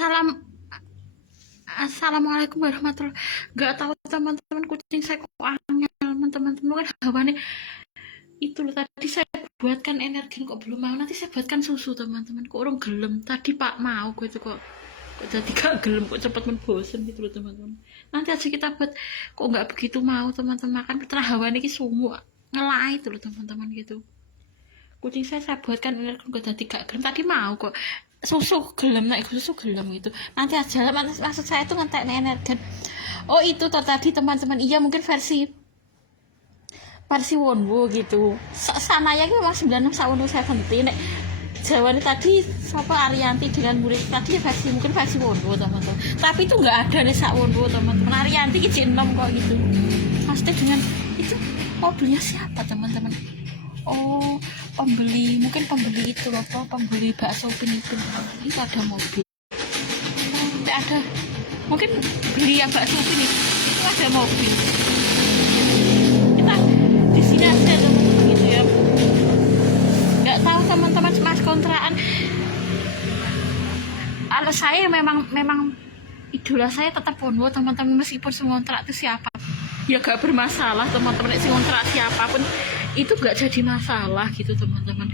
Assalam Assalamualaikum warahmatullahi. Nggak tahu teman-teman, kucing saya kok angel teman-teman, kan hawane itu loh. Tadi saya buatkan energen kok belum mau. Nanti saya buatkan susu teman-teman, kok orang gelem. Tadi Pak mau gue itu kok jadi gak gelem, kok cepet bosen gitu loh teman-teman. Nanti aja kita buat, kok nggak begitu mau teman-teman, kan putra hawane ini semua ngelai itu loh teman-teman gitu. Kucing saya buatkan energen kok jadi gak gelem. Tadi mau kok susu gelem, naik susu gelem gitu. Nanti aja, maksud saya itu ngentek energen. Oh itu tadi teman-teman, iya mungkin versi Wonwo gitu. Sana ya memang 96 Wonwo 70. Nek Jawa tadi siapa Arianti dengan murid tadi mungkin versi Wonwo teman-teman. Tapi itu nggak ada nih Wonwo teman-teman. Arianti ke 6 kok gitu. Pasti dengan itu mobilnya siapa teman-teman? Oh, mungkin pembeli itu loh, pembeli bakso Pinipin. Itu ada mobil. Ada mungkin beli yang bakso Pinipin itu ada mobil. Kita di sini aja teman-teman gitu ya. Nggak tahu teman-teman mas kontraan. Kalau saya memang idola saya tetap Wonwo teman-teman, meskipun sekontrak itu siapa ya gak bermasalah teman-teman. Sekontrak siapapun itu gak jadi masalah gitu teman-teman.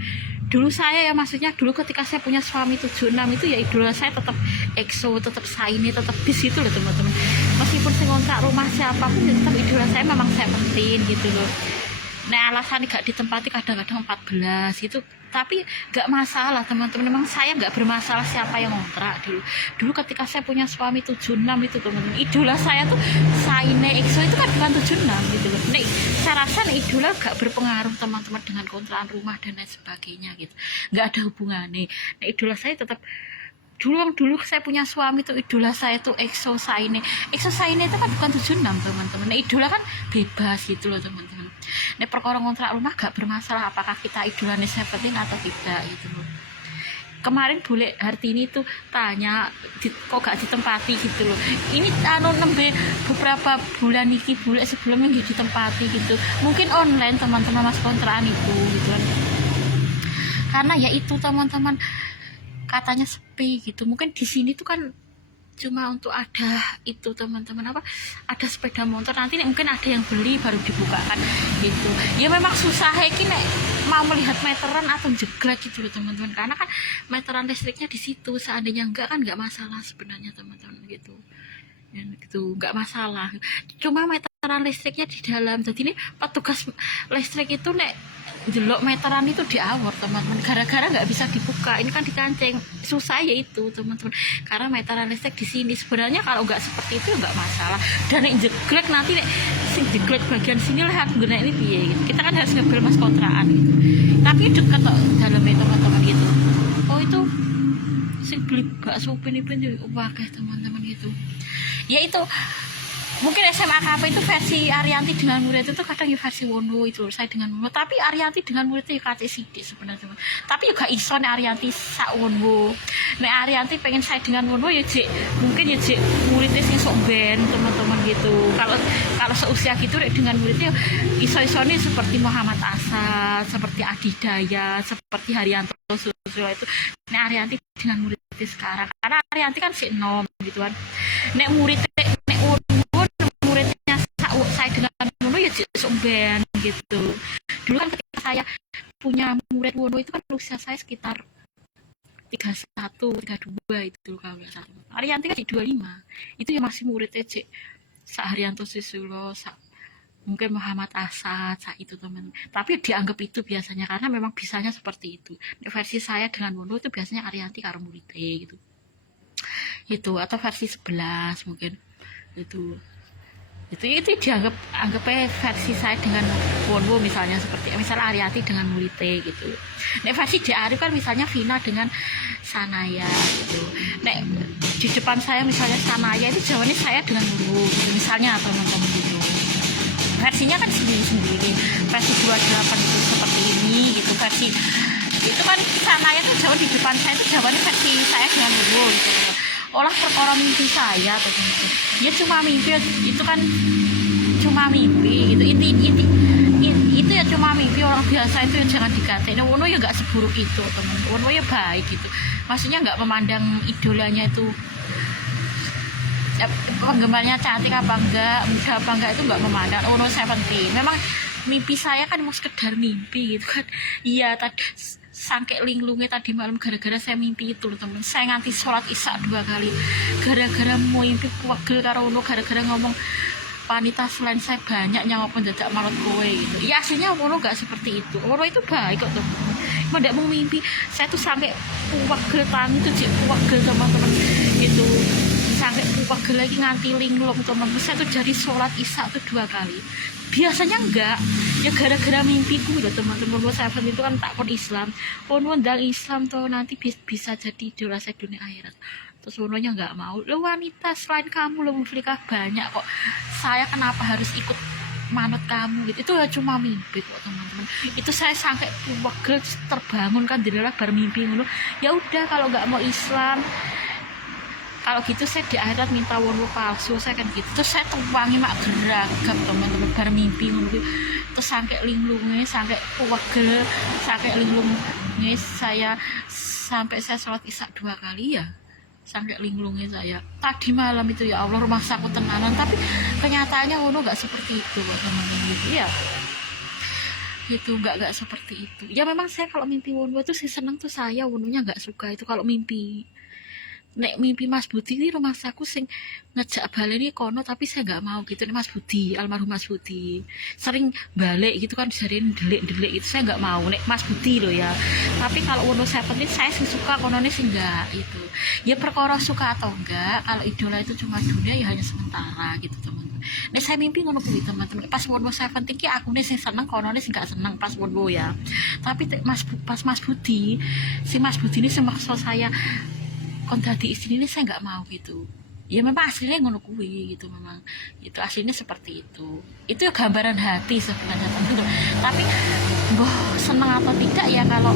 Dulu saya ya, maksudnya dulu ketika saya punya suami 76 itu ya idola saya tetap EXO, tetap Saini, tetap bis itu loh teman-teman. Meskipun sekontrak rumah siapapun ya tetap idola saya memang saya penting gitu loh. Nah alasan gak ditempati kadang-kadang 14 itu, tapi gak masalah teman-teman. Memang saya gak bermasalah siapa yang ngontrak dulu ketika saya punya suami 76 itu teman-teman. Idola saya tuh Saine EXO itu kan bukan 76 gitu loh. Nih saya rasa idola gak berpengaruh teman-teman dengan kontrakan rumah dan lain sebagainya gitu, gak ada hubungannya. Nah idola saya tetap dulu saya punya suami tuh idola saya tuh EXO Saine itu kan bukan 76 teman-teman. Nah idola kan bebas gitu loh teman-teman. Nah perkara ngontrak rumah gak bermasalah apakah kita idolanya Seventeen atau tidak gitu loh. Kemarin bule Hartini tuh tanya kok gak ditempati gitu loh. Ini nembe beberapa bulan iki bule sebelumnya gak ditempati gitu. Mungkin online teman-teman mas kontrakan itu gitu kan. Karena ya itu teman-teman katanya sepi gitu. Mungkin di sini tuh kan cuma untuk ada itu teman-teman, apa ada sepeda motor. Nanti mungkin ada yang beli baru dibukakan gitu. Ya memang susah iki nek mau melihat meteran atau jeglek gitu loh teman-teman. Karena kan meteran listriknya di situ. Seandainya enggak kan enggak masalah sebenarnya teman-teman gitu. Ya, gitu enggak masalah. Cuma meteran listriknya di dalam. Jadi ini petugas listrik itu nek jelok meteran itu diawor teman-teman, gara-gara nggak bisa dibuka. Ini kan dikancing, susah ya itu teman-teman, karena meteran listrik di sini. Sebenarnya kalau nggak seperti itu nggak masalah. Dan nek jeglek nanti nek si jeglek bagian sini lah aku guna ini piye gitu. Kita kan harus ngambil mas kontrakan gitu. Tapi dekat kok dalamnya teman-teman gitu. Oh itu sing beli bakso Pinipin jadi kayak teman-teman gitu. Ya itu mungkin SMA KP itu versi Arianti dengan murid itu kadang ya versi Wonwo itu saya dengan Wonwo, tapi Arianti dengan murid itu ya sidik sebenarnya teman. Tapi juga iso nih Arianti sak Wonwo. Nah Arianti pengen saya dengan Wonwo ya mungkin ya muridnya sing sok band teman-teman gitu. Kalau seusia gitu dengan muridnya iso-isone seperti Muhammad Asad, seperti Adidaya, seperti Haryanto Susilo itu. Nah Arianti dengan muridnya sekarang, karena Arianti kan si nom gitu kan. Nek muridnya saya dengan Wonwo ya band gitu. Dulu kan ketika saya punya murid Wonwo itu kan usia saya sekitar 31, 32 itu kalau nggak salah. Arianti kan di 25. Itu ya masih muridnya Haryanto Susilo, mungkin Muhammad Asad, itu teman. Tapi dianggap itu biasanya karena memang bisanya seperti itu. Versi saya dengan Wonwo itu biasanya Arianti karo muridnya gitu. Itu atau versi 11 mungkin itu dianggapnya versi saya dengan Wonwo misalnya, seperti misalnya Arianti dengan Murite gitu. Nek versi D Arif kan misalnya Vina dengan Sanaya gitu. Nek di depan saya misalnya Sanaya itu jawabannya saya dengan Wonwo gitu misalnya teman-teman gitu. Versinya kan sendiri-sendiri. Versi 28 itu seperti ini gitu. Versi itu kan Sanaya itu jawaban di depan saya itu jawabannya versi saya dengan Wonwo gitu. Olah perkara mimpi saya atau gitu. Ya cuma mimpi itu kan cuma mimpi gitu. Itu ya cuma mimpi orang biasa itu ya jangan diganti. Nah, Wonwo ya nggak seburuk itu teman. Wonwo ya baik gitu. Maksudnya nggak memandang idolanya itu penggemarnya cantik apa enggak, muda apa enggak itu enggak memandang. Ono Seventeen memang mimpi saya kan mau sekedar mimpi gitu kan. Iya tadi sangke linglungnya tadi malam gara-gara saya mimpi itu loh teman. Saya nganti sholat isya 2 kali gara-gara mau mimpi kuwagel karo ono, gara-gara ngomong wanita selain saya banyak yang apa dadak marot kowe gitu. Ya aslinya ono gak seperti itu. Ono itu baik kok teman. Mau ndak mau mimpi saya tuh sampai kuwagel tangi tuh jek kuwagel teman-teman gitu. Sampai kuwagel lagi nganti linglung teman-teman. Saya tuh jadi sholat isya tuh 2 kali. Biasanya enggak, ya gara-gara mimpiku ya teman-teman. Saya itu kan takut Islam, ndang Islam tuh nanti bisa jadi idola saya dunia akhirat. Terus Wononya nggak mau, lo wanita selain kamu lo Muflikah banyak kok, saya kenapa harus ikut manut kamu gitu. Itu ya cuma mimpi kok teman-teman. Itu saya sampai wegel terbangun kan dilalah bermimpi ngono. Ya udah kalau nggak mau Islam, kalau gitu saya di akhirat minta wono palsu, saya kan gitu. Terus saya tuangi mak geragam teman-teman bermimpi ngono. Terus sampai linglunge, sampai wegel, sampai linglunge saya sampai saya sholat isya 2 kali ya. Sampai linglunge saya. Tadi malam itu ya Allah rumah saku tenanan, tapi kenyataannya wono nggak seperti itu kok teman-teman gitu ya. Itu nggak seperti itu. Ya memang saya kalau mimpi wono itu sih seneng tuh, saya wononya nggak suka itu kalau mimpi. Nek mimpi Mas Budi ini rumah saku sing ngejak baleni kono, tapi saya nggak mau gitu. Nek Mas Budi, almarhum Mas Budi sering balik gitu kan, disariin delik-delik itu saya nggak mau. Nek Mas Budi loh ya. Tapi kalau Wono Seventeen saya sih suka, kono ini sih enggak itu. Ya perkara suka atau enggak, kalau idola itu cuma dunia ya hanya sementara gitu teman-teman. Nek saya mimpi ngono kuwi teman-teman. Pas Wono Seventeen ki aku nih sing seneng, kono ini sih nggak seneng pas Wono ya. Tapi pas Mas Budi, si Mas Budi ini semaksa saya kon dadi istri ini saya nggak mau gitu. Ya memang aslinya ngono kuwi gitu, memang itu aslinya seperti itu ya gambaran hati sebenarnya tentu. Tapi boh seneng atau tidak ya, kalau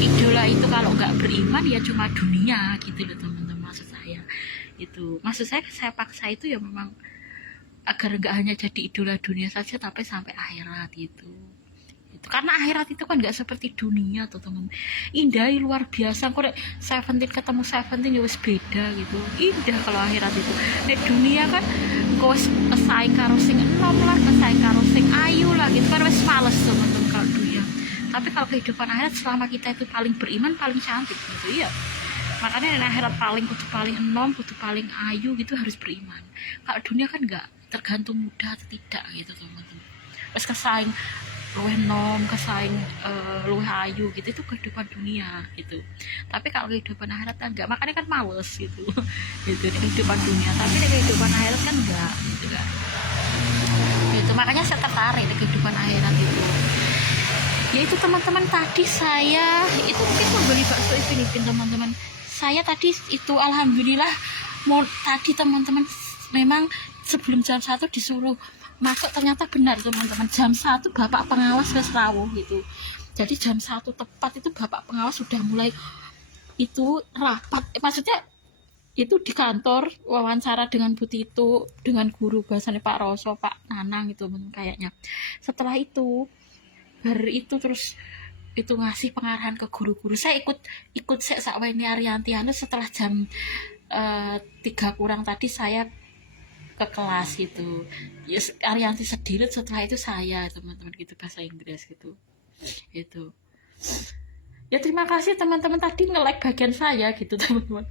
idola itu kalau nggak beriman ya cuma dunia gitu loh teman-teman. Maksud saya paksa itu ya memang agar nggak hanya jadi idola dunia saja tapi sampai akhirat gitu. Karena akhirat itu kan nggak seperti dunia tuh teman, indah luar biasa. Kok Seventeen ketemu Seventeen ya wis beda gitu, indah kalau akhirat itu. Nek dunia kan kok kesaing karo sing enom lah, kesaing karo sing ayu lah gitu kan, wis males teman-teman kalau dunia. Tapi kalau kehidupan akhirat selama kita itu paling beriman paling cantik gitu ya. Makanya akhirat paling kudu paling enom, kudu paling ayu gitu, harus beriman. Kalau dunia kan nggak, tergantung mudah atau tidak gitu teman-teman. Wis kesaing luwih nom, kesaing luwih ayu gitu, itu kehidupan dunia gitu. Tapi kalau kehidupan akhirat kan enggak, makanya kan males gitu. Gitu kehidupan dunia, tapi di kehidupan akhirat kan enggak gitu kan. Gitu makanya saya tertarik di kehidupan akhirat itu. Ya itu teman-teman, tadi saya itu mungkin mau beli bakso Filipin teman-teman. Saya tadi itu alhamdulillah mau tadi teman-teman, memang sebelum jam 1 disuruh masuk, ternyata benar teman-teman, jam 1 bapak pengawas wis rawuh gitu. Jadi jam 1 tepat itu bapak pengawas sudah mulai itu rapat, maksudnya itu di kantor wawancara dengan Bu Tito, dengan guru bahasanya Pak Roso, Pak Nanang itu kayaknya. Setelah itu terus itu ngasih pengarahan ke guru-guru. Saya ikut Sakweni Arianti setelah jam 3 kurang tadi saya ke kelas gitu. Yes, Arianti sedirit, setelah itu saya teman-teman gitu, bahasa Inggris gitu. Itu. Ya terima kasih teman-teman tadi nge-like bagian saya gitu teman-teman.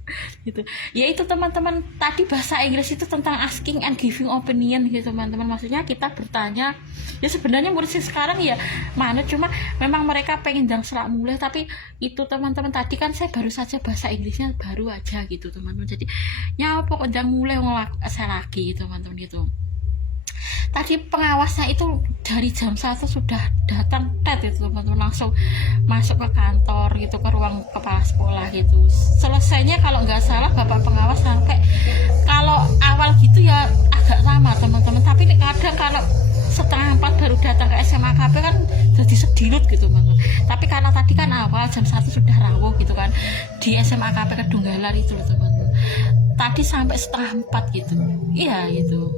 Gitu. Ya itu teman-teman, tadi bahasa Inggris itu tentang asking and giving opinion gitu teman-teman. Maksudnya kita bertanya. Ya sebenarnya murid sekarang ya mana, cuma memang mereka pengen dang selak mulai, tapi itu teman-teman tadi kan saya baru saja bahasa Inggrisnya baru aja gitu teman-teman. Jadi ya pokok dang mulai saya lagi teman-teman gitu. Tadi pengawasnya itu dari jam 1 sudah datang itu teman-teman, langsung masuk ke kantor gitu, ke ruang kepala sekolah gitu. Selesainya kalau nggak salah bapak pengawas sampai, kalau awal gitu ya agak lama teman-teman, tapi kadang kalau setengah 4 baru datang ke SMA KP kan jadi sedilut gitu teman-teman. Tapi karena tadi kan awal jam 1 sudah rawuh gitu kan di SMA KP Kedunggalan itu loh teman-teman. Tadi sampai setengah 4 gitu, iya gitu.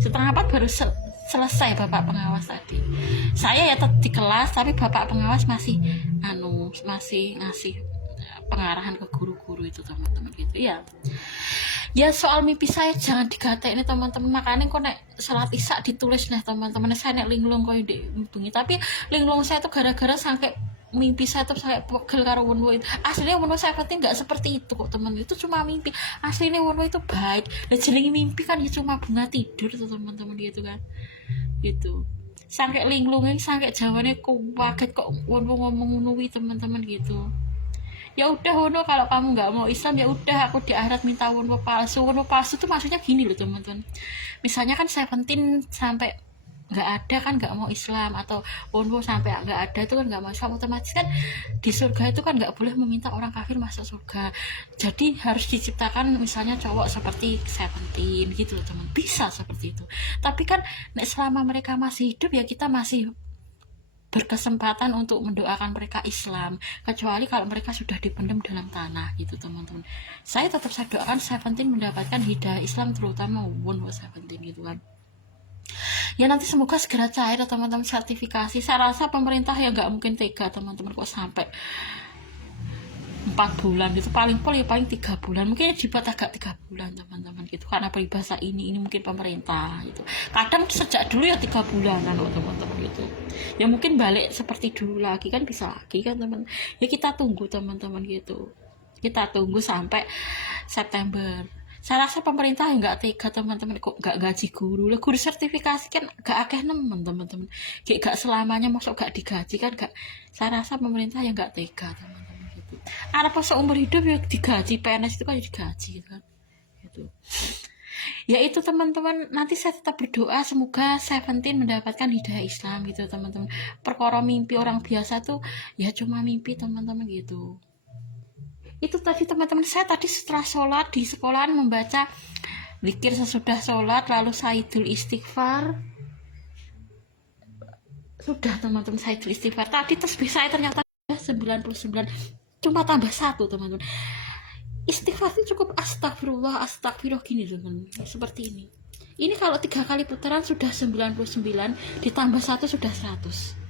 Setengah 4 baru selesai bapak pengawas tadi. Saya ya tetap di kelas, tapi bapak pengawas masih ngasih pengarahan ke guru-guru itu teman-teman gitu ya. Ya soal mimpi saya jangan digatek nih teman-teman, makanya kok nek salat isya ditulis nih teman-teman, saya nek linglung koyo di bengi, tapi linglung saya tuh gara-gara sampai mimpi saya tuh sampai pegel karo Wonwo itu. Aslinya Wonwo saya penting nggak seperti itu kok teman, itu cuma mimpi. Aslinya Wonwo itu baik, dan jenenge mimpi kan ya cuma bunga tidur tuh teman-teman gitu kan, gitu. Sampai linglungnya sampai jawabannya kok kaget kok Wonwo ngomong ngono teman-teman gitu. Ya udah Wono, kalau kamu nggak mau Islam ya udah, aku di akhirat minta Wono palsu. Wono palsu tuh maksudnya gini loh teman-teman, misalnya kan Seventeen sampai nggak ada kan nggak mau Islam, atau Wono sampai nggak ada itu kan nggak mau Islam, otomatis kan di surga itu kan nggak boleh meminta orang kafir masuk surga. Jadi harus diciptakan misalnya cowok seperti Seventeen gitu loh teman, bisa seperti itu. Tapi kan selama mereka masih hidup ya kita masih berkesempatan untuk mendoakan mereka Islam, kecuali kalau mereka sudah dipendam dalam tanah gitu teman-teman. Saya tetap saya doakan Seventeen mendapatkan hidayah Islam, terutama Wonwo Seventeen gitu kan. Ya nanti semoga segera cair teman-teman sertifikasi. Saya rasa pemerintah ya nggak mungkin tega teman-teman kok sampai 4 bulan gitu, paling pol ya paling 3 bulan, mungkin dibuat agak 3 bulan teman-teman gitu, karena peribahasa ini mungkin pemerintah gitu. Kadang sejak dulu ya 3 bulanan loh teman-teman gitu, ya mungkin balik seperti dulu lagi kan, bisa lagi kan teman. Ya kita tunggu teman-teman gitu, kita tunggu sampai September. Saya rasa pemerintah nggak tega teman-teman kok nggak gaji guru lah, guru sertifikasi kan gak akeh nemen teman-teman, kayak gak selamanya masuk gak digaji kan, gak. Saya rasa pemerintah yang nggak tega teman. Anak pas seumur hidup ya digaji, PNS itu kan digaji gitu kan gitu. Ya itu teman-teman, nanti saya tetap berdoa semoga Seventeen mendapatkan hidayah Islam gitu teman-teman. Perkara mimpi orang biasa tuh ya cuma mimpi teman-teman gitu. Itu tadi teman-teman, saya tadi setelah sholat di sekolahan membaca zikir sesudah sholat, lalu Saidul Istighfar. Sudah teman-teman, Saidul Istighfar tadi tasbih saya ternyata 99, cuma tambah 1 teman-teman. Istighfar itu cukup astagfirullah gini teman-teman, seperti ini. Ini kalau 3 kali putaran sudah 99, ditambah 1 sudah 100.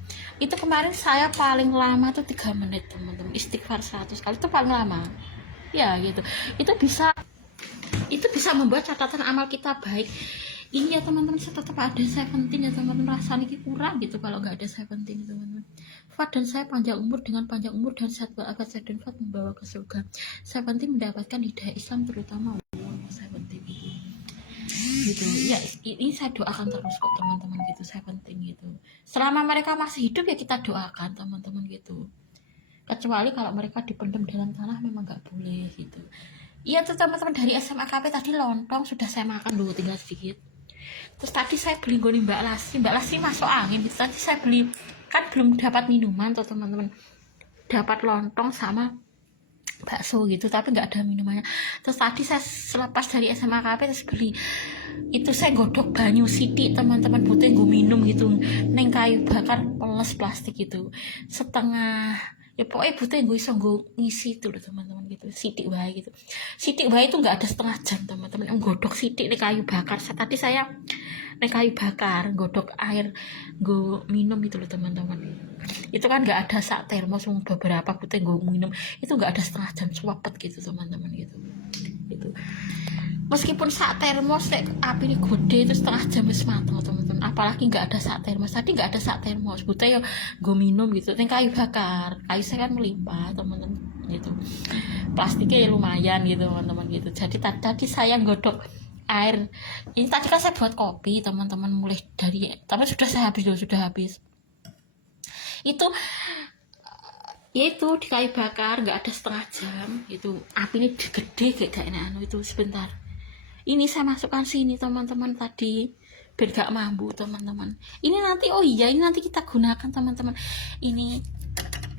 Itu kemarin saya paling lama tuh 3 menit teman-teman, istighfar 100 kali itu paling lama ya gitu. Itu bisa membuat catatan amal kita baik. Ini ya teman-teman, saya tetap ada Seventeen ya teman-teman, rasanya kurang gitu kalau nggak ada Seventeen teman-teman. Fat dan saya panjang umur, dengan panjang umur dan sehat walafiat, saya dan Fat membawa ke surga. Seventeen mendapatkan hidayah Islam, terutama Seventeen gitu ya. Ini saya doakan terus kok teman-teman gitu, Seventeen gitu. Selama mereka masih hidup ya kita doakan teman-teman gitu, kecuali kalau mereka dipendam dalam tanah memang nggak boleh gitu. Iya tuh teman-teman, dari SMA KP tadi lontong sudah saya makan dulu, tinggal sedikit. Terus tadi saya beli goni Mbak Lasti masuk angin gitu. Tadi saya beli, kan belum dapat minuman tuh teman-teman, dapat lontong sama bakso gitu, tapi nggak ada minumannya. Terus tadi saya selepas dari SMA KP terus beli itu, saya godok banyu sidik teman-teman, butuh gue minum gitu, neng kayu bakar peles plastik gitu setengah, ya pokoknya butuh gue iso gue ngisi itu loh teman-teman gitu, sidik wae gitu. Sidik wae itu nggak ada setengah jam teman-teman, godok sidik nih kayu bakar. Tadi saya nih kayu bakar godok air gue minum itu loh teman-teman. Itu kan nggak ada sak termos, beberapa butuh gue minum itu nggak ada setengah jam, suapet gitu teman-teman gitu. Itu meskipun sak termos api ini gede itu setengah jam wis mateng teman-teman, apalagi nggak ada sak termos. Tadi nggak ada sak termos, butuh ya gue minum gitu, ini kayu bakar, kayu saya kan melimpah teman-teman gitu, plastiknya ya lumayan gitu teman-teman gitu. Jadi tadi saya godok air ini, tadi kan saya buat kopi teman-teman, mulai dari, tapi sudah saya habis dulu, sudah habis itu ya itu di kayu bakar, nggak ada setengah jam itu, api ini gede kayak enak itu. Sebentar, ini saya masukkan sini teman-teman tadi biar gak mampu teman-teman. Ini nanti, oh iya ini nanti kita gunakan teman-teman, ini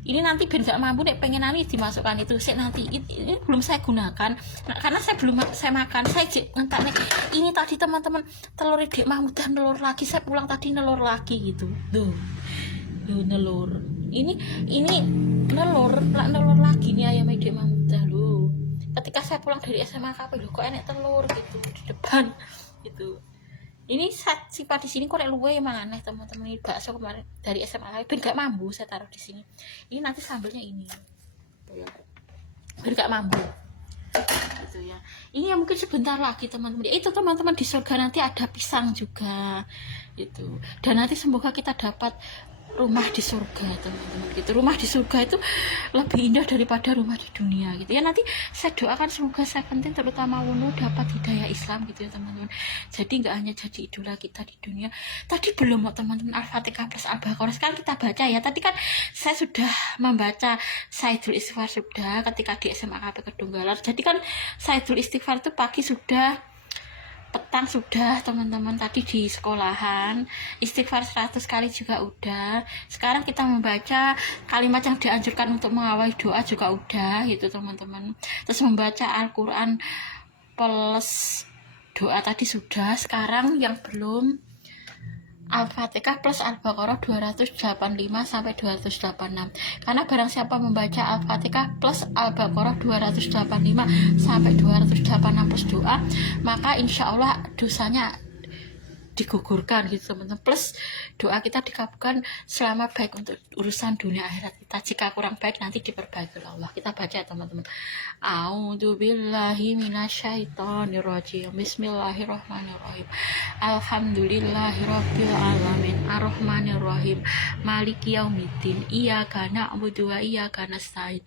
nanti biar gak mampu nek pengen nanti dimasukkan itu sih nanti. Ini belum saya gunakan nah, karena saya makan, saya ngentak nih. Ini tadi teman-teman telur Dek Mahmud dan telur lagi, saya pulang tadi nelur lagi gitu tuh nelur, ini nelur lagi nih ayam Dek Mahmud lu. Ketika saya pulang dari SMA KP loh kok enak telur gitu di depan gitu. Ini sifat di sini kok luwe emang aneh teman-teman. Ini bakso kemarin dari SMA KP biar gak mampu saya taruh di sini. Ini nanti sambelnya ini biar gak mampu gitu ya. Ini ya mungkin sebentar lagi teman-teman. Itu teman-teman di surga nanti ada pisang juga gitu. Dan nanti semoga kita dapat rumah di surga teman-teman gitu. Rumah di surga itu lebih indah daripada rumah di dunia gitu ya. Nanti saya doakan semoga Seventeen terutama Wunu dapat hidayah Islam gitu ya teman-teman. Jadi nggak hanya jadi idola kita di dunia. Tadi belum teman-teman Al-Fatihah plus Al-Baqarah. Sekarang kita baca ya. Tadi kan saya sudah membaca Saidul Istighfar sudah ketika di SMA KP Kedunggalar. Jadi kan Saidul Istighfar itu pagi sudah, petang sudah teman-teman, tadi di sekolahan istighfar 100 kali juga udah. Sekarang kita membaca kalimat yang dianjurkan untuk mengawali doa juga udah gitu teman-teman. Terus membaca Al-Quran plus doa tadi sudah. Sekarang yang belum Al-Fatihah plus Al-Baqarah 285 sampai 286. Karena barang siapa membaca Al-Fatihah plus Al-Baqarah 285 sampai 286 plus doa, maka insya Allah dosanya digugurkan gitu teman-teman, plus doa kita dikabulkan selama baik untuk urusan dunia akhirat kita. Jika kurang baik nanti diperbaiki oleh Allah. Kita baca ya teman-teman. A'udzubillahi minasyaitonirrajim. Bismillahirrahmanirrahim. Alhamdulillahirabbil alamin arrahmanirrahim maliki yaumiddin iyyaka na'budu wa iyyaka nasta'in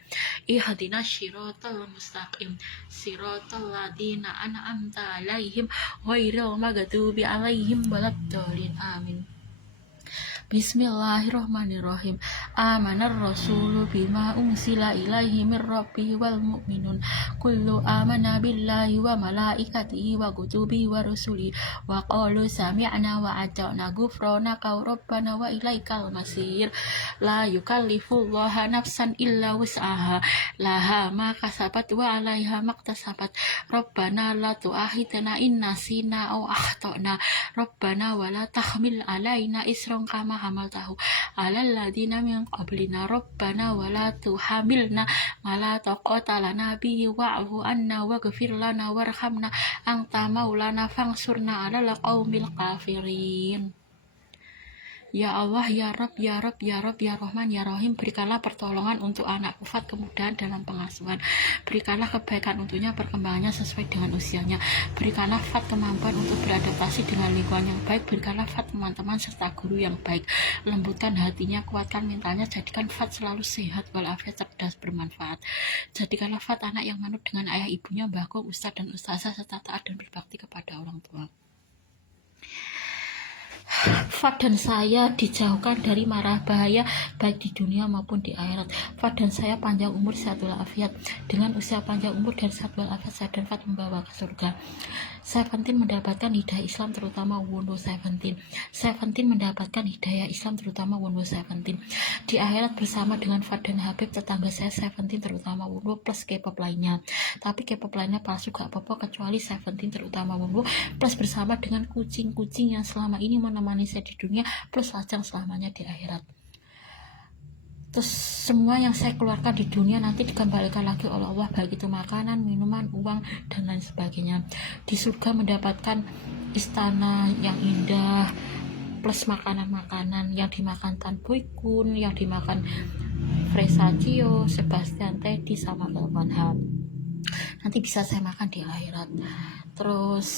ihdinas siratal mustaqim siratal ladzina an'amta 'alaihim ghairil maghdubi 'alaihim waladdallin amin. Bismillahirrahmanirrahim. Amanar rasulu bima unsila ilaihi mir rabbihi wal mu'minun kullu amana billahi wa malaikatihi wa kutubihi wa rusuli wa qalu sami'na wa ata'na ghufranaka rabbana wa ilaikal masir. La yukallifullahu nafsan illa wus'aha laha ma kasabat wa 'alaiha maktasabat. Rabbana la tu'akhidna in nasina aw akhtana rabbana wa la tahmil 'alaina isran kama hamaltahu 'alal ladzina min qablina rabbana wa la tuhamilna ma la taqata lana bihi wa'fu anna waghfir lana warhamna anta maulana fansurna 'alal qaumil kafirin. Ya Allah, ya Rabb, ya Rabb, ya Rabb, ya Rahman, ya Rahim, berikanlah pertolongan untuk anak Fat kemudahan dalam pengasuhan. Berikanlah kebaikan untuknya, perkembangannya sesuai dengan usianya. Berikanlah Fat kemampuan untuk beradaptasi dengan lingkungan yang baik. Berikanlah Fat teman-teman serta guru yang baik. Lembutkan hatinya, kuatkan mentalnya, jadikan Fat selalu sehat walafiat, cerdas, bermanfaat. Jadikanlah Fat anak yang manut dengan ayah ibunya, mbahku, ustadz dan ustazah, serta taat dan berbakti kepada orang tua. Fat dan saya dijauhkan dari mara bahaya baik di dunia maupun di akhirat. Fat dan saya panjang umur, sehat walafiat. Dengan usia panjang umur dan sehat walafiat, saya dan Fat membawa ke surga. Seventeen mendapatkan hidayah Islam terutama Wunu Seventeen. Seventeen mendapatkan hidayah Islam terutama Wunu Seventeen. Di akhirat bersama dengan Fat dan Habib tetangga saya Seventeen terutama Wunu plus K-pop lainnya. Tapi K-pop lainnya palsu gak apa-apa kecuali Seventeen terutama Wunu plus bersama dengan kucing-kucing yang selama ini menemani saya di dunia plus lajang selamanya di akhirat. Terus semua yang saya keluarkan di dunia nanti dikembalikan lagi oleh Allah, baik itu makanan, minuman, uang, dan lain sebagainya. Di surga mendapatkan istana yang indah plus makanan-makanan yang dimakan Tan Boy Kun, yang dimakan Fresaccio, Sebastian Teddy, sama Elvan Ham. Nanti bisa saya makan di akhirat. Terus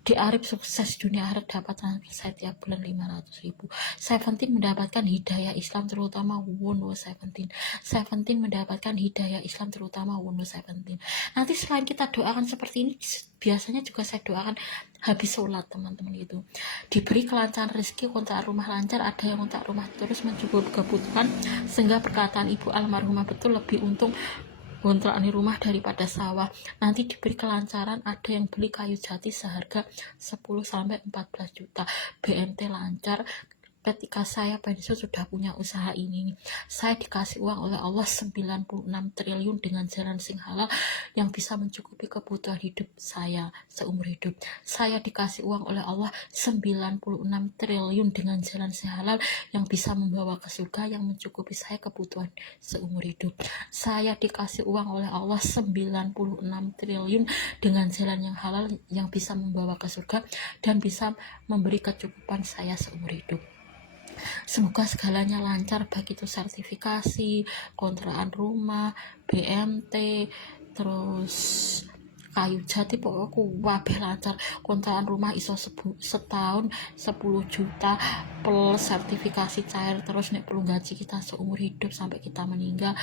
di Arif sukses dunia akhirat dapat transfer saya tiap bulan 500.000. Seventeen mendapatkan hidayah Islam terutama Wunu Seventeen. Seventeen mendapatkan hidayah Islam terutama Wunu Seventeen. Nanti selain kita doakan seperti ini, biasanya juga saya doakan habis sholat teman-teman itu. Diberi kelancaran rezeki, kontrak rumah lancar, ada yang kontrak rumah terus mencukupi kebutuhan, sehingga perkataan ibu almarhumah betul, lebih untung kontrak rumah daripada sawah. Nanti diberi kelancaran, ada yang beli kayu jati seharga 10-14 juta. BMT lancar. Ketika saya pensiun sudah punya usaha ini, saya dikasih uang oleh Allah 96 triliun dengan jalan sing halal yang bisa mencukupi kebutuhan hidup saya seumur hidup. Saya dikasih uang oleh Allah 96 triliun dengan jalan sing halal yang bisa membawa ke surga, yang mencukupi saya kebutuhan seumur hidup. Saya dikasih uang oleh Allah 96 triliun dengan jalan yang halal yang bisa membawa ke surga dan bisa memberi kecukupan saya seumur hidup. Semoga segalanya lancar, baik itu sertifikasi, kontrakan rumah, BMT, terus kayu jati pokoknya wabeh lancar, kontrakan rumah iso setahun 10 juta plus sertifikasi cair, terus nek perlu gaji kita seumur hidup sampai kita meninggal,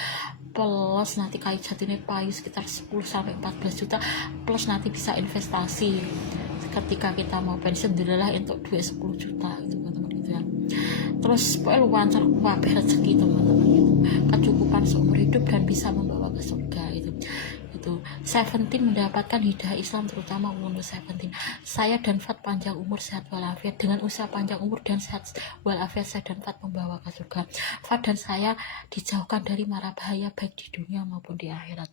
plus nanti kayu jati ini payu sekitar 10 sampai 14 juta, plus nanti bisa investasi ketika kita mau pensiun adalah untuk duit 10 juta gitu teman-teman gitu ya. Terus pokoknya lancar wabeh rezeki teman-teman gitu, kecukupan seumur hidup dan bisa membawa ke surga itu. 17 mendapatkan hidayah Islam, terutama umur 17. Saya dan Fat panjang umur, sehat walafiat. Dengan usia panjang umur dan sehat walafiat, saya dan Fat membawa ke surga. Fat dan saya dijauhkan dari mara bahaya baik di dunia maupun di akhirat.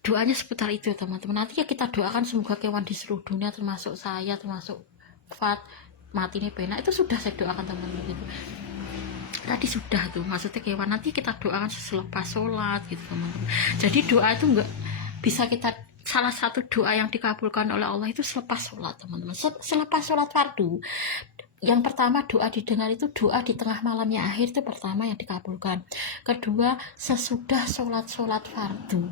Doanya seputar itu teman-teman. Nanti ya kita doakan semoga kewan di seluruh dunia, termasuk saya, termasuk Fat, mati nih pena. Itu sudah saya doakan teman-teman gitu. Tadi sudah tuh, maksudnya kewan nanti kita doakan selepas sholat gitu teman-teman. Jadi doa itu enggak bisa kita, salah satu doa yang dikabulkan oleh Allah itu selepas sholat teman-teman. Selepas sholat fardu, yang pertama doa didengar itu doa di tengah malamnya akhir, itu pertama yang dikabulkan. Kedua, sesudah sholat fardu.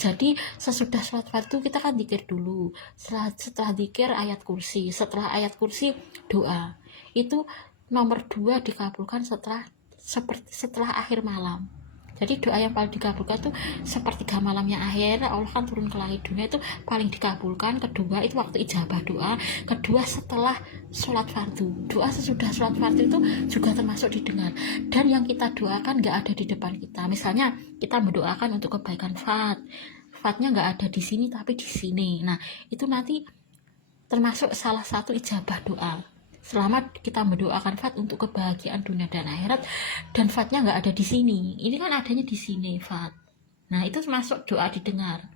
Jadi sesudah sholat fardu kita kan zikir dulu, setelah zikir ayat kursi, setelah ayat kursi doa. Itu nomor 2 dikabulkan setelah akhir malam. Jadi doa yang paling dikabulkan itu sepertiga malamnya akhir, Allah kan turun ke langit dunia, itu paling dikabulkan. Kedua itu waktu ijabah doa. Kedua setelah sholat fardu. Doa sesudah sholat fardu itu juga termasuk didengar. Dan yang kita doakan nggak ada di depan kita. Misalnya kita mendoakan untuk kebaikan Fatnya nggak ada di sini tapi di sini. Nah itu nanti termasuk salah satu ijabah doa. Selama kita mendoakan Fat untuk kebahagiaan dunia dan akhirat, dan Fatnya nggak ada di sini, ini kan adanya di sini Fat. Nah itu masuk doa didengar.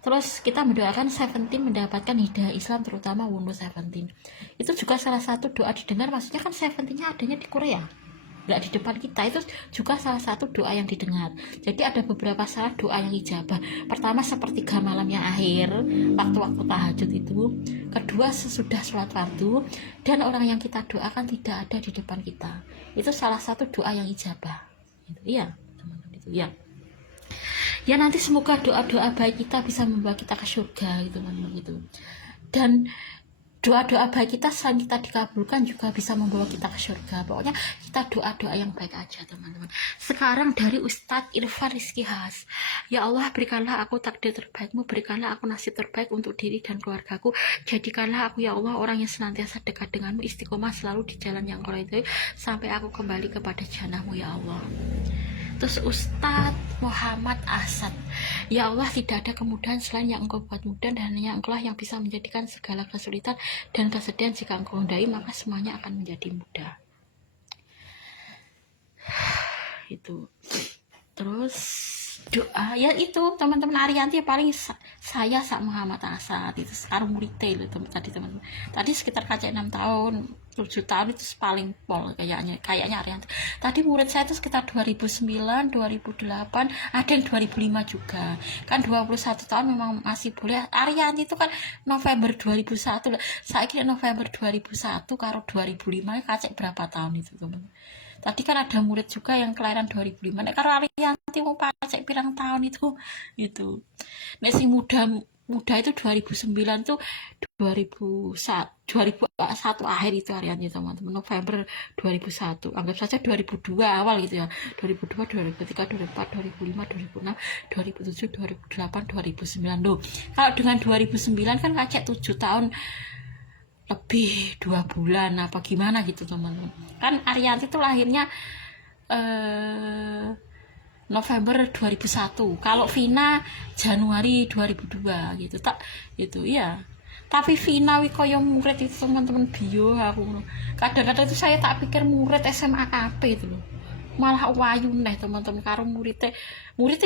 Terus kita mendoakan 17 mendapatkan hidayah Islam, terutama wundu 17. Itu juga salah satu doa didengar, maksudnya kan 17-nya adanya di Korea, nggak di depan kita. Itu juga salah satu doa yang didengar. Jadi ada beberapa salah doa yang ijabah. Pertama sepertiga malam yang akhir, waktu-waktu tahajud itu. Kedua sesudah sholat fardu. Dan orang yang kita doakan tidak ada di depan kita. Itu salah satu doa yang ijabah. Iya teman-teman, itu ya. Ya nanti semoga doa-doa baik kita bisa membawa kita ke surga gitu teman-teman gitu. Dan doa-doa baik kita selain kita dikabulkan juga bisa membawa kita ke surga. Pokoknya kita doa-doa yang baik aja teman-teman. Sekarang dari Ustadz Irfan Rizky Has. Ya Allah, berikanlah aku takdir terbaikmu, berikanlah aku nasib terbaik untuk diri dan keluargaku. Jadikanlah aku ya Allah orang yang senantiasa dekat denganmu, istiqomah selalu di jalan yang kau ridhoi sampai aku kembali kepada jannahmu ya Allah. Terus Ustadz Muhammad Asad, ya Allah, tidak ada kemudahan selain yang engkau buat mudah, dan hanya engkaulah yang bisa menjadikan segala kesulitan dan kesedihan jika engkau hendaki, maka semuanya akan menjadi mudah. Itu. Terus doa ya itu teman-teman, Arianti paling saya sak Muhammad Asad itu sekarang muridnya itu teman-teman. Tadi sekitar KC 6 tahun 7 tahun itu paling pol kayaknya Arianti. Tadi murid saya itu sekitar 2009 2008, ada yang 2005 juga kan, 21 tahun memang masih boleh. Arianti itu kan November 2001, saya kira November 2001 karo 2005 KC berapa tahun itu teman-teman. Tadi kan ada murid juga yang kelahiran 2005. Nek karo Arianti mau pacek pirang tahun itu. Nek sing muda itu 2009 tuh 2001 akhir itu Arianti teman-teman. November 2001. Anggap saja 2002 awal gitu ya. 2002, 2003, 2004, 2005, 2006, 2007, 2008, 2009 loh. Kalau dengan 2009 kan kacek 7 tahun lebih 2 bulan apa gimana gitu teman-teman. Kan Arianti itu lahirnya November 2001. Kalau Vina Januari 2002 gitu. Gitu ya. Tapi Vina wikoyo murid itu teman-teman bio aku. Kadang-kadang itu saya tak pikir murid SMA KP itu loh. Malah wayu neh teman-teman karo muridnya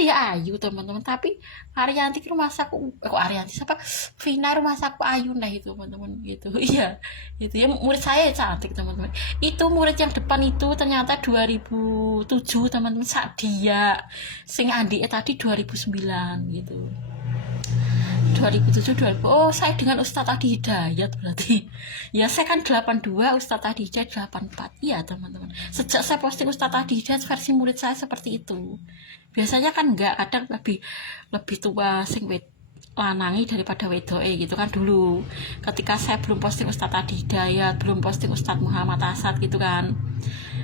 ya ayu teman-teman, tapi Arianti rumah saku Arianti siapa Vina rumah saku ayu neh itu teman-teman gitu. Iya itu ya, murid saya cantik teman-teman. Itu murid yang depan itu ternyata 2007 teman-teman, sak dia sing andike tadi 2009 gitu. 2007 2000. Oh, saya dengan Ustadz Adi Hidayat berarti. Ya, saya kan 82, Ustadz Adi Hidayat 84. Iya, teman-teman. Sejak saya posting Ustadz Adi Hidayat, versi murid saya seperti itu. Biasanya kan enggak, kadang lebih tua sing lanangi daripada wedoe gitu kan dulu. Ketika saya belum posting Ustadz Adi Hidayat, belum posting Ustadz Muhammad Asad gitu kan.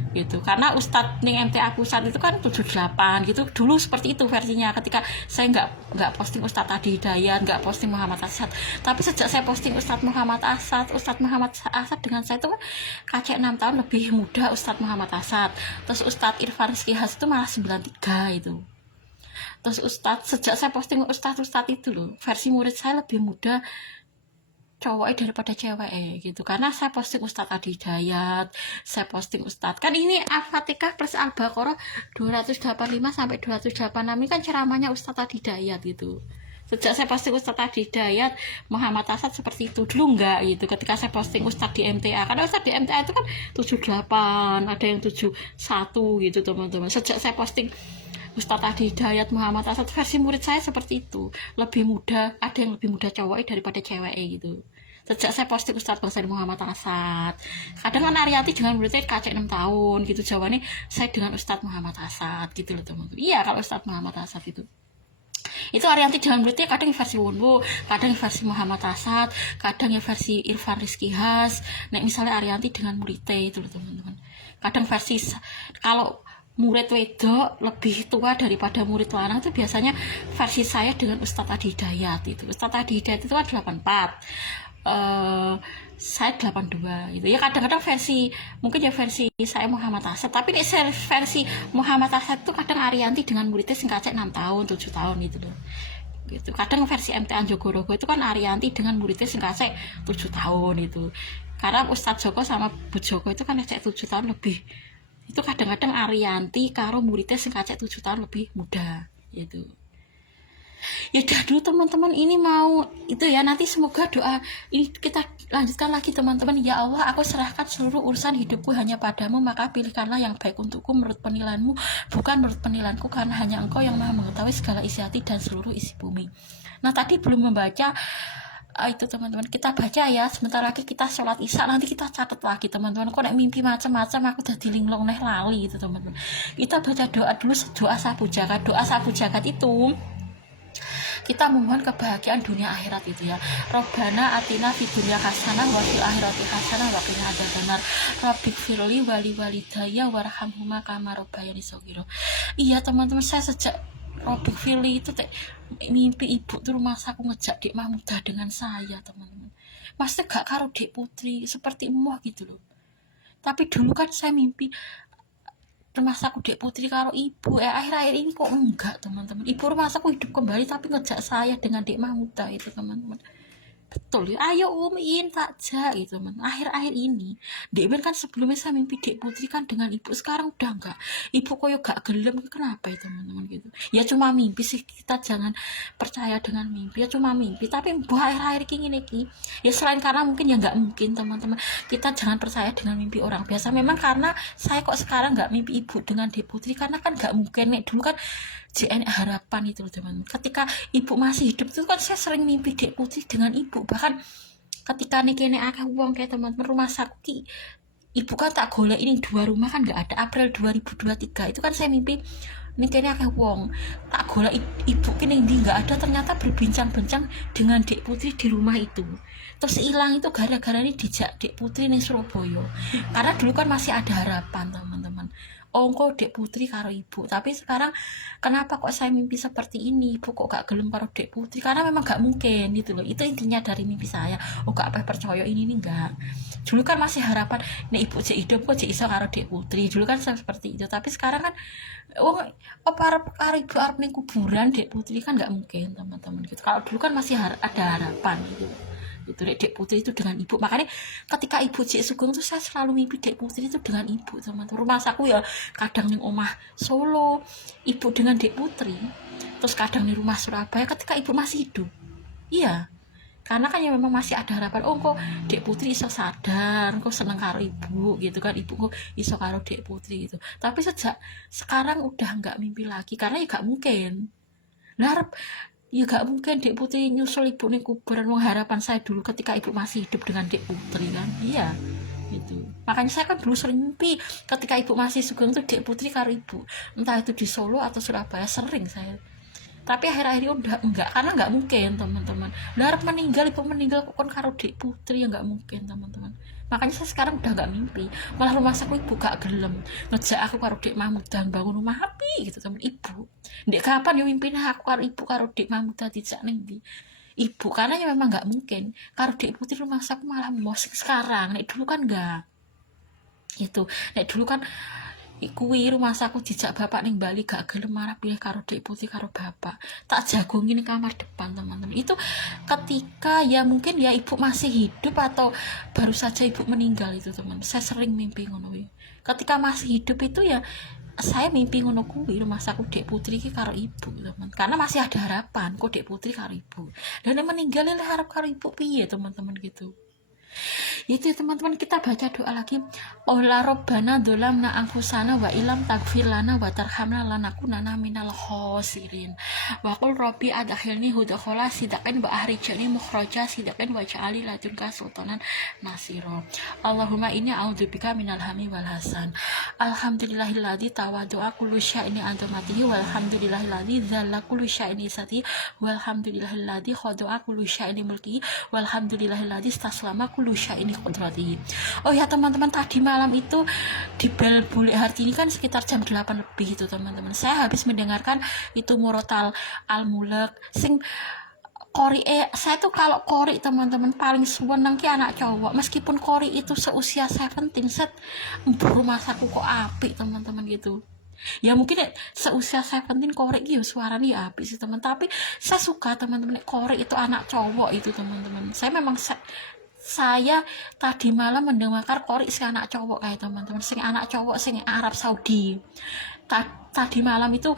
Gitu. Karena Ustadz ning MTA Pusat itu kan 78 gitu. Dulu seperti itu versinya ketika saya nggak posting Ustadz Adi Hidayat, nggak posting Muhammad Asad. Tapi sejak saya posting Ustadz Muhammad Asad dengan saya itu kan KC 6 tahun lebih muda Ustadz Muhammad Asad. Terus Ustadz Irfan Rizky Has itu malah 93 itu. Terus sejak saya posting Ustadz itu loh, versi murid saya lebih muda cowoknya daripada cewek gitu. Karena saya posting Ustadz Adi Hidayat, saya posting Ustadz kan ini Al-Fatihah plus Al-Baqarah 285 sampai 286 ini kan ceramahnya Ustadz Adi Hidayat gitu. Sejak saya posting Ustadz Adi Hidayat, Muhammad Asad seperti itu. Dulu enggak gitu, ketika saya posting Ustadz di MTA, karena Ustadz di MTA itu kan 78, ada yang 71 gitu teman-teman. Sejak saya posting Ustadz Adi Hidayat, Muhammad Asad, versi murid saya seperti itu. Lebih muda, ada yang lebih muda cowoknya daripada ceweknya gitu. Sejak saya posting Ustadz Bangsari Muhammad Asad. Kadang kan Arianti dengan muridnya KC 6 tahun gitu. Jawabannya saya dengan Ustadz Muhammad Asad gitu loh teman-teman. Iya kalau Ustadz Muhammad Asad itu Arianti dengan muridnya kadang versi Wunwo, kadang versi Muhammad Asad, kadang versi Irfan Rizky Has. Nah misalnya Arianti dengan muridnya itu loh teman-teman. Kadang versi kalau murid wedok lebih tua daripada murid lanang itu biasanya versi saya dengan Ustadz Adi Hidayat itu. Ustadz Adi Hidayat itu kan 84, saya 82 gitu ya. Kadang-kadang versi mungkin ya versi saya Muhammad Asad, tapi nih versi Muhammad Asad itu kadang Arianti dengan muridnya sing kacek 6 tahun 7 tahun gitu loh gitu. Kadang versi MTA Jogorogo itu kan Arianti dengan muridnya sing kacek 7 tahun itu. Karena Ustadz Joko sama Bu Joko itu kan kacek 7 tahun lebih. Itu kadang-kadang Arianti karo muridnya sing kacek 7 tahun lebih muda gitu. Ya udah dulu teman-teman, ini mau itu ya, nanti semoga doa ini kita lanjutkan lagi teman-teman. Ya Allah, aku serahkan seluruh urusan hidupku hanya padamu, maka pilihkanlah yang baik untukku menurut penilaianmu, bukan menurut penilaianku, karena hanya engkau yang maha mengetahui segala isi hati dan seluruh isi bumi. Nah tadi belum membaca itu teman-teman, kita baca ya, sebentar lagi kita sholat isya, nanti kita catat lagi teman-teman. Kok nek mimpi macam-macam aku udah dilinglong neh lali gitu teman-teman. Kita baca doa dulu, doa sabu jagat. Doa sabu jagat itu kita memohon kebahagiaan dunia akhirat itu ya. Robbana atina fid dunya hasanah wa fil akhirati hasanah wa qina adzabannar. Rabbighfirli wa li walidayya warhamhuma kama rabbayani shaghira. Iya teman-teman, saya sejak Rabbighfirli itu mimpi ibu tuh rumah aku ngejak Dek Mahmudah dengan saya teman-teman. Pasti gak karo Dek Putri seperti emuh gitu loh. Tapi dulu kan saya mimpi rumah aku Dek Putri karo ibu. Akhir-akhir ini kok enggak teman-teman. Ibu rumah aku hidup kembali tapi ngejak saya dengan Dek Mahmudah itu teman-teman. Betul ya, ayo umin takja gitu teman. Akhir-akhir ini Dek Ben kan sebelumnya saya mimpi Dek Putri kan dengan ibu, sekarang udah enggak. Ibu koyo gak gelem, kenapa ya teman-teman gitu. Ya cuma mimpi sih, kita jangan percaya dengan mimpi, ya cuma mimpi. Tapi buah akhir-akhir ini ya selain karena mungkin ya nggak mungkin teman-teman, kita jangan percaya dengan mimpi orang biasa. Memang karena saya kok sekarang nggak mimpi ibu dengan Dek Putri karena kan nggak mungkin. Nek dulu kan JN harapan itu loh teman. Ketika ibu masih hidup itu kan saya sering mimpi Dek Putri dengan ibu. Bahkan ketika nih kene akeh wong kayak teman-teman rumah sakit, ibu kan tak golek ini 2 rumah kan nggak ada. April 2023 itu kan saya mimpi nih kene akeh wong, tak golek ibu kene ndi nggak ada, ternyata berbincang-bincang dengan Dek Putri di rumah itu. Terus hilang itu gara-gara ini dijak Dek Putri nih Surabaya. Karena dulu kan masih ada harapan teman-teman. Kok Dek Putri karo ibu. Tapi sekarang kenapa kok saya mimpi seperti ini, ibu kok gak gelem karo Dek Putri, karena memang gak mungkin gitu loh. Itu intinya dari mimpi saya. Gak apa percaya ini nih enggak. Dulu kan masih harapan nek ibu cek hidup kok cek iso karo Dek Putri. Dulu kan seperti itu. Tapi sekarang kan apa karo ibu arep ning kuburan Dek Putri kan gak mungkin teman-teman gitu. Kalau dulu kan masih ada harapan gitu. Itu Dek Putri itu dengan ibu. Makanya ketika ibu Cik Sugeng tuh saya selalu mimpi Dek Putri itu dengan ibu teman-teman. Rumah aku ya kadang ning omah Solo ibu dengan Dek Putri, terus kadang di rumah Surabaya ketika ibu masih hidup. Iya, karena kan ya memang masih ada harapan. Kok Dek Putri iso sadar, kok seneng karo ibu gitu kan, ibu kok iso karo Dek Putri gitu. Tapi sejak sekarang udah nggak mimpi lagi karena ya nggak mungkin. Nah Ya gak mungkin Dek Putri nyusul ibu nih kuburan. Wong harapan saya dulu ketika ibu masih hidup dengan Dek Putri kan. Iya itu. Makanya saya kan dulu sering mimpi ketika ibu masih sugeng tuh Dek Putri karo ibu. Entah itu di Solo atau Surabaya, sering saya. Tapi akhir-akhir ini udah enggak, karena enggak mungkin teman-teman. Udah harap meninggal, ibu meninggal kok kon karo Dek Putri, ya enggak mungkin teman-teman. Makanya saya sekarang udah enggak mimpi, malah rumah saku ibu gak gelem ngejak aku karo Dek Mahmud dan bangun rumah api gitu teman ibu. Ndek kapan yo mimpinnya aku karo ibu karo Dek Mahmud dijak ning ndi ibu, karena ya memang nggak mungkin karo Dek Putri rumah saku malah mosik sekarang. Nek dulu kan enggak itu, nek dulu kan kuwi rumah saku dijak bapak ning Bali gak gelem marah pilih karo Dek Putri karo bapak, tak jagongin kamar depan teman-teman. Itu ketika ya mungkin ya ibu masih hidup atau baru saja ibu meninggal itu teman. Saya sering mimpi ngono ya. Ketika masih hidup itu ya saya mimpi ngono kuwi rumah saku Dek Putri ki karo ibu teman, karena masih ada harapan kok Dek Putri karo ibu. Dan yang meninggal ya harap karo ibu piye teman-teman gitu. Itu teman-teman, kita baca doa lagi. Qala rabbana dzalamna anfusana wa illam taghfir lana wa tarhamna lanakunanna minal khosirin. Wa qul rabbi adkhilni hudkhala sidqan wa ahrijni mukhraja sidqan wa ja'ali ladunka sultanan nasira. Allahumma inni a'udzubika minal hammi wal hasan. Alhamdulillahilladzi tawaddu'a kullu syai'in azamatihi walhamdulillahilladzi dzalla kullu syai'in isati walhamdulillahilladzi khada'a kullu syai'in mulki walhamdulillahilladzi istaslama kullu syai'in qudratihi. Oh ya teman-teman, tadi malam itu di Bel Bule Hartini kan sekitar jam 8 lebih itu teman-teman. Saya habis mendengarkan itu Murotal Al-Mulk sing Kori. Saya tuh kalau Kori teman-teman paling seneng ki anak cowok, meskipun Kori itu seusia 17 set rumah saku kok apik teman-teman gitu. Ya mungkin seusia 17 Kori gitu suaranya ya apik sih teman, tapi saya suka teman-teman Kori itu anak cowok itu teman-teman. Saya tadi malam mendengarkan Kori si anak cowok kayak teman-teman, sing anak cowok sing Arab Saudi. Tadi malam itu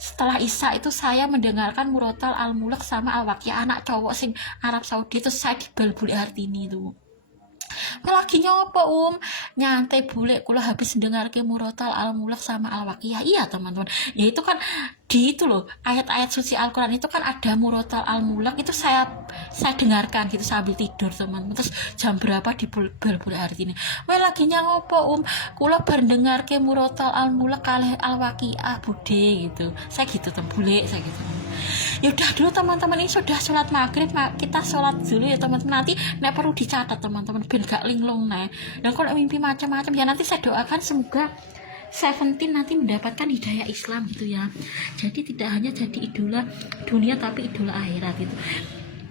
setelah Isya itu saya mendengarkan Murotal Al-Mulk sama Al-Waqiah anak cowok sing Arab Saudi. Terus saya di Bel Bule Hartini itu lagi nyopo nyantai bule kula habis dengar ke Murotal Al-Mulk sama Al-Waqiah. Iya teman-teman, ya itu kan di itu loh ayat-ayat suci Al-Quran itu kan ada Murotal Al-Mulk itu saya dengarkan gitu sambil tidur teman-teman. Terus jam berapa di Bel Bule Hartini lagi nyopo kula bar dengar ke Murotal Al-Mulk kalih Al-Waqiah bude gitu. Saya gitu bule saya gitu. Ya udah dulu teman-teman, ini sudah sholat maghrib, kita sholat dulu ya teman-teman. Nanti nek perlu dicatat teman-teman biar gak linglung nih. Dan kalau mimpi macam-macam ya nanti saya doakan semoga Seventeen nanti mendapatkan hidayah Islam gitu ya. Jadi tidak hanya jadi idola dunia tapi idola akhirat gitu.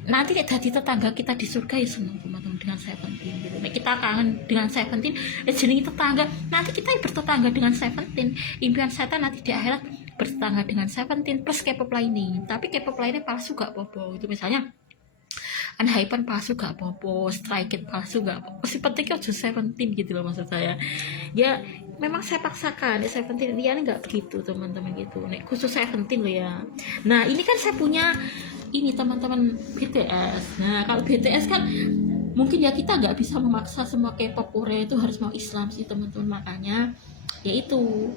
Nanti jadi tetangga kita di surga ya senang teman-teman dengan Seventeen gitu. Nek kita kangen dengan Seventeen, jenenge tetangga. Nanti kita bertetangga dengan Seventeen. Impian setan nanti di akhirat bertetangga dengan Seventeen plus K-pop lainnya. Tapi K-pop lainnya palsu gak apa-apa. Itu misalnya Unhypen palsu gak apa-apa, Stray Kids palsu gak apa-apa. Si pentingnya aja Seventeen gitu loh maksud saya. Ya memang saya paksakan Seventeen dia nggak begitu teman-teman gitu. Nek khusus Seventeen loh ya. Nah ini kan saya punya ini teman-teman BTS. Nah kalau BTS kan mungkin ya kita nggak bisa memaksa semua K-pop Korea itu harus mau Islam sih teman-teman. Makanya yaitu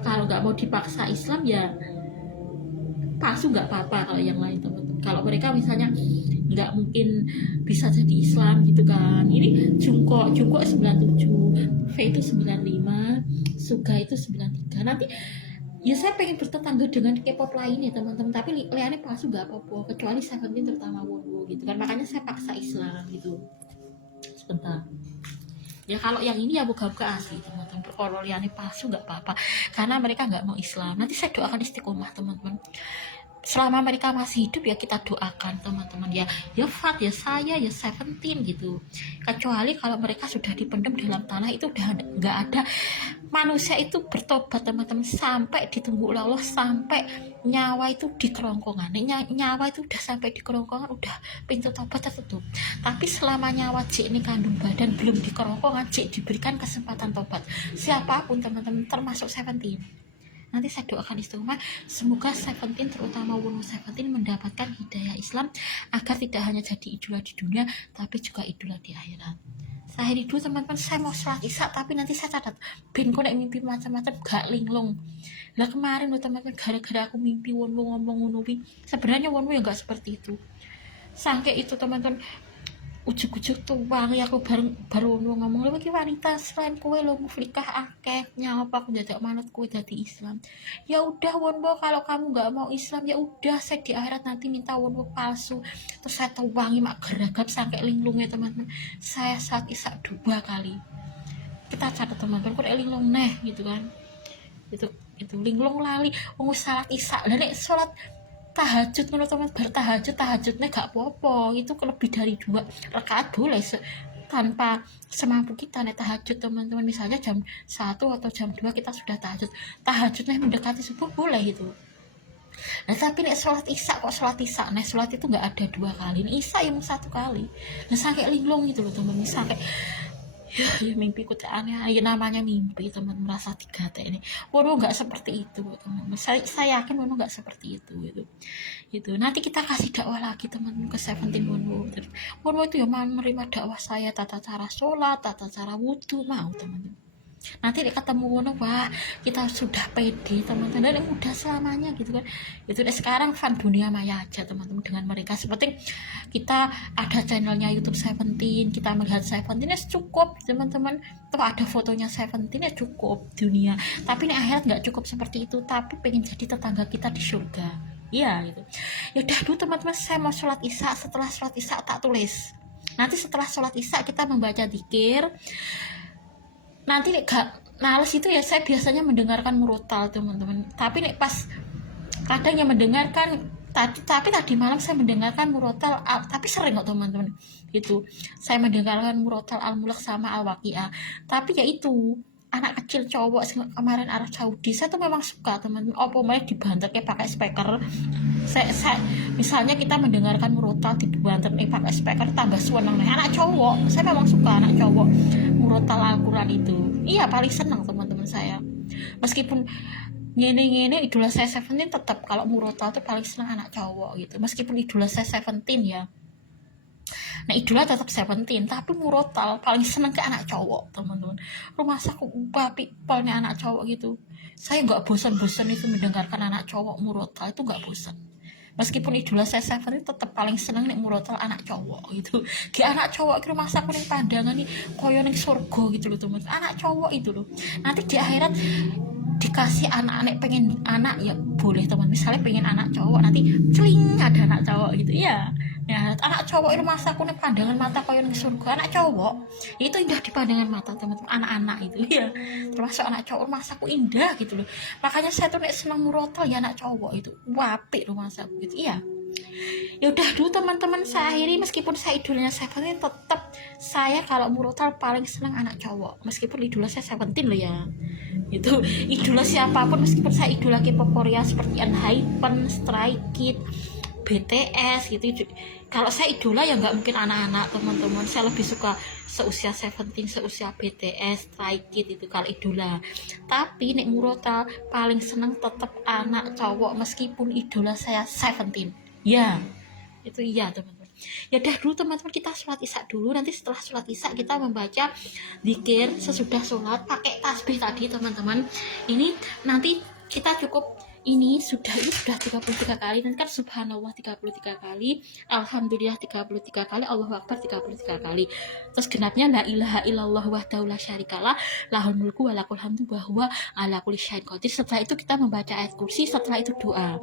kalau nggak mau dipaksa Islam ya palsu nggak apa-apa. Kalau yang lain teman-teman, kalau mereka misalnya nggak mungkin bisa jadi Islam gitu kan. Ini Jungkook 97, V itu 95, Suga itu 93. Nanti ya saya pengen bertetangga dengan K-pop lainnya teman-teman, tapi liane palsu nggak apa-apa kecuali Seventeen terutama Wonwoo gitu kan. Makanya saya paksa Islam gitu. Sebentar ya, kalau yang ini ya buka-buka asli teman-teman. Kalau liane palsu nggak apa-apa karena mereka nggak mau Islam. Nanti saya doakan istiqomah teman-teman. Selama mereka masih hidup ya kita doakan teman-teman ya Fat ya saya ya Seventeen gitu. Kecuali kalau mereka sudah dipendam dalam tanah itu udah nggak ada manusia itu bertobat teman-teman sampai ditunggu oleh Allah, sampai nyawa itu di kerongkongan. Nyawa itu udah sampai di kerongkongan, udah pintu tobat tertutup. Tapi selama nyawa Cik ini kandung badan belum di kerongkongan, Cik diberikan kesempatan tobat. Siapapun teman-teman termasuk Seventeen. Nanti saya doakan istiqomah, semoga Seventeen, terutama Wonwo Seventeen, mendapatkan hidayah Islam agar tidak hanya jadi idola di dunia tapi juga idola di akhirat. Saya dulu teman-teman, saya mau sholat isya tapi nanti saya catat ben kok nek mimpi macam-macam gak linglung. Lah kemarin loh teman-teman, gara-gara aku mimpi Wonwo ngomong ngono, sebenarnya Wonwo ya gak seperti itu. Sampai itu teman-teman, ujuk-ujuk tuh wangi aku baru ngomong lagi, wanita selain kue lo muflikah akeh nyapa aku dadak manut kue dari Islam. Ya udah Wonwo, kalau kamu nggak mau Islam ya udah, saya di akhirat nanti minta Wonwo palsu. Terus saya tuh wangi mak geragap sampai linglungnya teman-teman. Saya saat isya 2 kali. Kita catat teman-teman, kok linglung neh gitu kan. Itu linglung lali wong salat isya. Lah nek salat tahajud menurut teman, tahajudnya gak apa-apa, itu lebih dari 2 rakaat boleh tanpa semampu kita. Nih tahajud teman-teman, misalnya jam 1 atau jam 2 kita sudah tahajudnya mendekati subuh boleh itu. Nah tapi nih sholat isya, kok sholat isya, nah sholat itu nggak ada 2 kali, nih isya yang 1 kali. Nah sampai linglung gitu loh teman, sampai ya mimpi ku aneh, ya namanya mimpi teman, merasa digate ini. Waduh nggak seperti itu teman, saya yakin Wonwo nggak seperti itu itu nanti kita kasih dakwah lagi teman-teman ke Seventeen Wonwo itu ya mau menerima dakwah saya, tata cara sholat, tata cara wudhu, mau teman-teman. Nanti ketemu Wonwo, wah kita sudah pede teman-teman, dan mudah selamanya gitu kan. Itu sekarang fun dunia maya aja teman-teman dengan mereka. Seperti kita ada channelnya YouTube Seventeen, kita melihat Seventeen ya cukup teman-teman. Tuh ada fotonya Seventeen ya cukup dunia. Tapi ini akhirat nggak cukup seperti itu, tapi pengen jadi tetangga kita di surga. Iya gitu. Ya udah dulu teman-teman, saya mau sholat isya. Setelah sholat isya tak tulis. Nanti setelah sholat isya kita membaca dzikir. Nanti gak males itu ya, saya biasanya mendengarkan murotal teman-teman. Tapi nek pas kadang yang mendengarkan tapi tadi malam saya mendengarkan murotal, tapi sering kok teman-teman. Itu saya mendengarkan murotal Al-Mulk sama Al-Waqiah. Tapi ya itu anak kecil cowok kemarin Arab Saudi, saya tuh memang suka teman-teman. Opo malah dibanter kayak pakai speaker. Saya misalnya kita mendengarkan murotal dibanter pakai speaker, tambah seneng. Anak cowok, saya memang suka anak cowok murotal Al-Quran itu. Iya paling senang teman-teman saya. Meskipun ngene idola saya Seventeen, tetap kalau murotal tuh paling senang anak cowok gitu. Meskipun idola saya Seventeen ya. Nah idola tetap Seventeen, tapi murotal paling seneng ke anak cowok teman-teman. Rumah saku people-nya anak cowok gitu. Saya nggak bosan-bosan itu mendengarkan anak cowok murotal, itu nggak bosan. Meskipun idola saya Seventeen, tetap paling seneng nih murotal anak cowok gitu. Di anak cowok ke rumah saku nih pandangan nih koyo ning surga gitu loh teman. Anak cowok itu loh. Nanti di akhirat dikasih anak pengen anak ya boleh teman. Misalnya pengen anak cowok, nanti cuing ada anak cowok gitu ya. Ya, anak cowok itu masa aku nih pandangan mata koyo ning surga. Anak cowok itu indah di pandangan mata teman-teman, anak-anak itu ya. Termasuk anak cowok masa aku indah gitu loh. Makanya saya tuh nek seneng murotal ya anak cowok itu. Apik rumah saku gitu. Iya. Ya udah dulu teman-teman, saya akhiri. Meskipun saya idolanya Seventeen, tetap saya kalau murotal paling seneng anak cowok. Meskipun idola saya Seventeen loh ya. Itu idola siapapun, meskipun saya idola K-pop Korea seperti ENHYPEN, Stray Kids, BTS gitu. Kalau saya idola ya nggak mungkin anak-anak teman-teman. Saya lebih suka seusia Seventeen, seusia BTS, Stray Kids itu kalau idola. Tapi nek murotal paling seneng tetap anak cowok meskipun idola saya Seventeen. Ya, itu iya teman-teman. Ya udah dulu teman-teman, kita sholat isya dulu. Nanti setelah sholat isya kita membaca zikir sesudah sholat pakai tasbih tadi teman-teman. Ini nanti kita cukup ini sudah 33 kali. Nanti kan subhanallah 33 kali, alhamdulillah 33 kali, Allahu akbar 33 kali. Terus genapnya la ilaha illallah wahdahu la syarikalah, lahul mulku wa lakul hamdu wa huwa ala kulli syai'in qadir. Setelah itu kita membaca ayat kursi, setelah itu doa.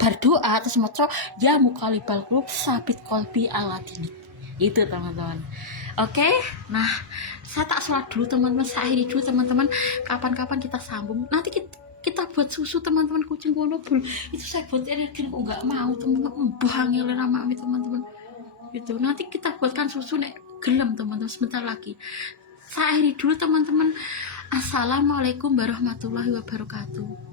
Berdoa terus maca ya muqallibal qulub sabit qalbi ala dinik. Itu teman-teman. Oke, nah saya tak sholat dulu teman-teman, saya akhiri dulu teman-teman. Kapan-kapan kita sambung. Nanti kita buat susu teman-teman, kucing Wonobul itu saya buat energi kok nggak mau teman-teman, buangin nama kami teman-teman. Itu nanti kita buatkan susu nek gelem teman-teman, sebentar lagi. Saya akhiri dulu teman-teman. Assalamualaikum warahmatullahi wabarakatuh.